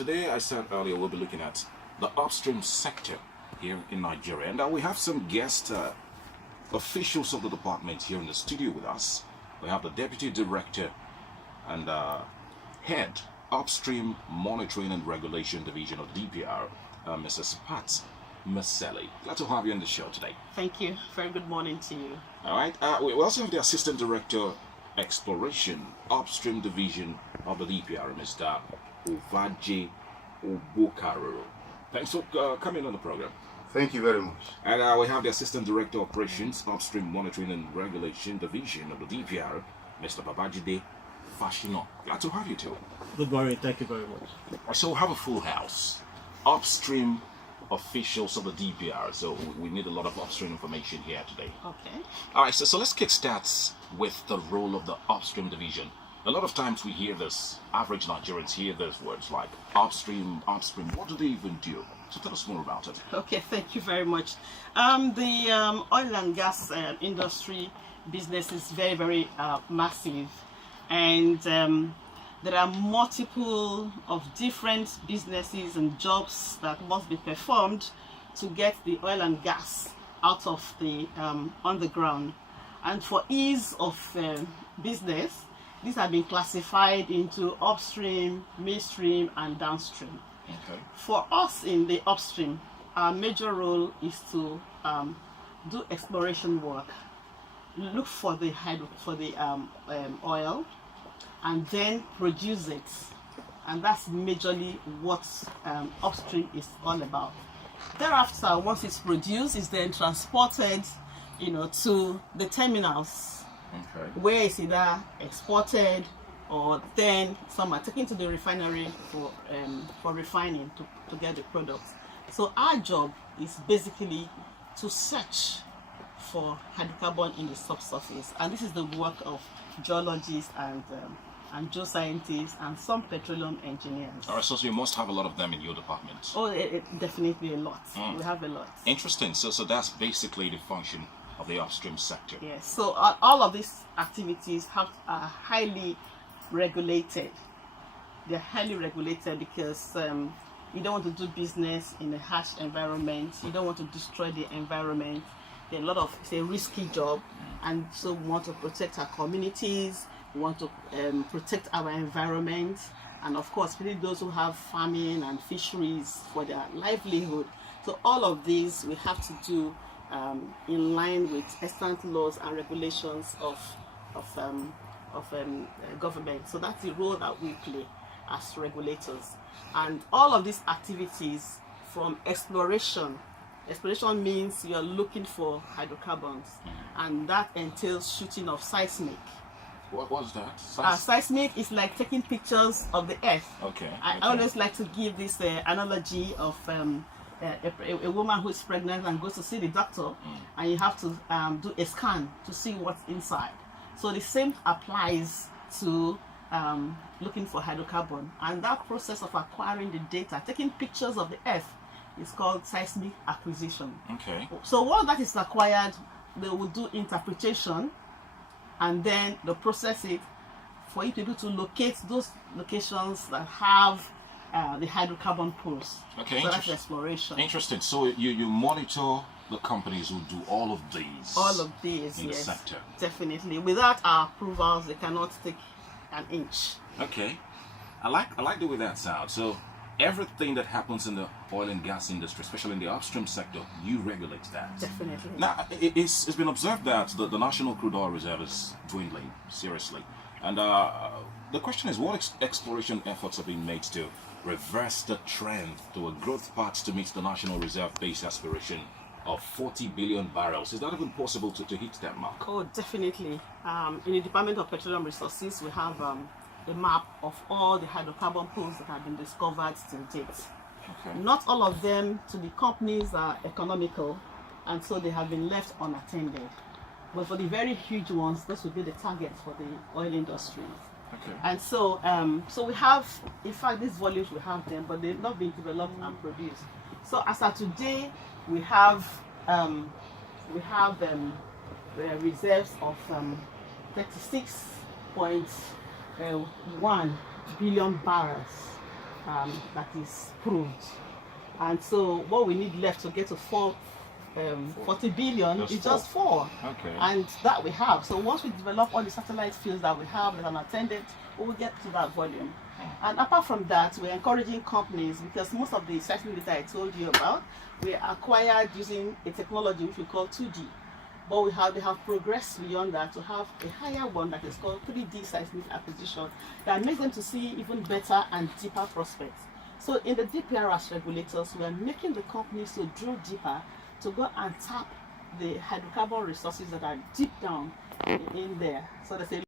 today I said earlier we'll be looking at the upstream sector here in Nigeria. And we have some guest officials of the department here in the studio with us. We have the Deputy Director and Head, Upstream Monitoring and Regulation Division of DPR, Mrs. Maseli. Glad to have you on the show today. Thank you. Very good morning to you. All right. We also have the Assistant Director, Exploration, Upstream Division of the DPR, Mr. Ovadje Obukaroro. Thanks for coming on the program. Thank you very much. And we have the Assistant Director, Operations, Upstream Monitoring and Regulation Division of the DPR, Mr. Babajide Fasina. Glad to have you too. Good morning. Thank you very much. So we have a full house. Upstream officials of the DPR, so we need a lot of upstream information here today. Okay. All right, so let's kick starts with the role of the upstream division. A lot of times we hear this, average Nigerians hear those words like upstream. What do they even do? So tell us more about it. Okay, thank you very much. The oil and gas industry business is very, very massive, and there are multiple of different businesses and jobs that must be performed to get the oil and gas out of the underground. And for ease of business, these have been classified into upstream, midstream, and downstream. Okay. For us in the upstream, our major role is to do exploration work, look for the oil, and then produce it, and that's majorly what upstream is all about. Thereafter, once it's produced, it's then transported, to the terminals, Okay. where it's either exported or then some are taken to the refinery for refining to get the products. So our job is basically to search for hydrocarbon in the subsurface, and this is the work of geologists and geoscientists and some petroleum engineers. All right, so you must have a lot of them in your department. Oh, definitely a lot. We have a lot. Interesting. So that's basically the function of the upstream sector. Yes. So all of these activities are highly regulated. They're highly regulated because you don't want to do business in a harsh environment. You don't want to destroy the environment. It's a risky job, and so we want to protect our communities. We want to protect our environment, and of course, particularly those who have farming and fisheries for their livelihood. So all of these we have to do in line with extant laws and regulations of government. So that's the role that we play as regulators. And all of these activities, from exploration means you're looking for hydrocarbons, and that entails shooting of seismic. What was that? Seismic is like taking pictures of the earth. Okay. I always like to give this analogy of a woman who is pregnant and goes to see the doctor, and you have to do a scan to see what's inside. So the same applies to looking for hydrocarbon, and that process of acquiring the data, taking pictures of the earth, is called seismic acquisition. Okay. So once that is acquired, they will do interpretation, and then they'll process it for you to be able to locate those locations that have the hydrocarbon pools. Okay. So that's exploration. Interesting. So you monitor the companies who do all of these. All of these, in yes, the sector. definitely. Without our approvals, they cannot take an inch. Okay. I like the way that sounds. So everything that happens in the oil and gas industry, especially in the upstream sector, you regulate that. Definitely. Now, it's been observed that the National Crude Oil Reserve is dwindling seriously. And the question is, what exploration efforts are being made to reverse the trend to a growth path to meet the National Reserve-based aspiration of 40 billion barrels? Is that even possible to hit that mark? Oh, definitely. In the Department of Petroleum Resources, we have a map of all the hydrocarbon pools that have been discovered to date. Okay. Not all of them to the companies are economical, and so they have been left unattended. But for the very huge ones, this would be the target for the oil industry. Okay. And so, so we have, in fact, these volumes we have them, but they've not been developed and produced. So as of today, we have reserves of 36.1 billion barrels. that is proved. And so what we need left to get to 40 billion is just 4. Okay. And that we have. So once we develop all the satellite fields that we have that are unattended, we will get to that volume. And apart from that, we're encouraging companies, because most of the seismic data I told you about, we acquired using a technology which we call 2D. But they have progressed beyond that to have a higher one that is called 3D seismic acquisition that makes them to see even better and deeper prospects. So in the DPR as regulators, we are making the companies to drill deeper to go and tap the hydrocarbon resources that are deep down in there. So there's a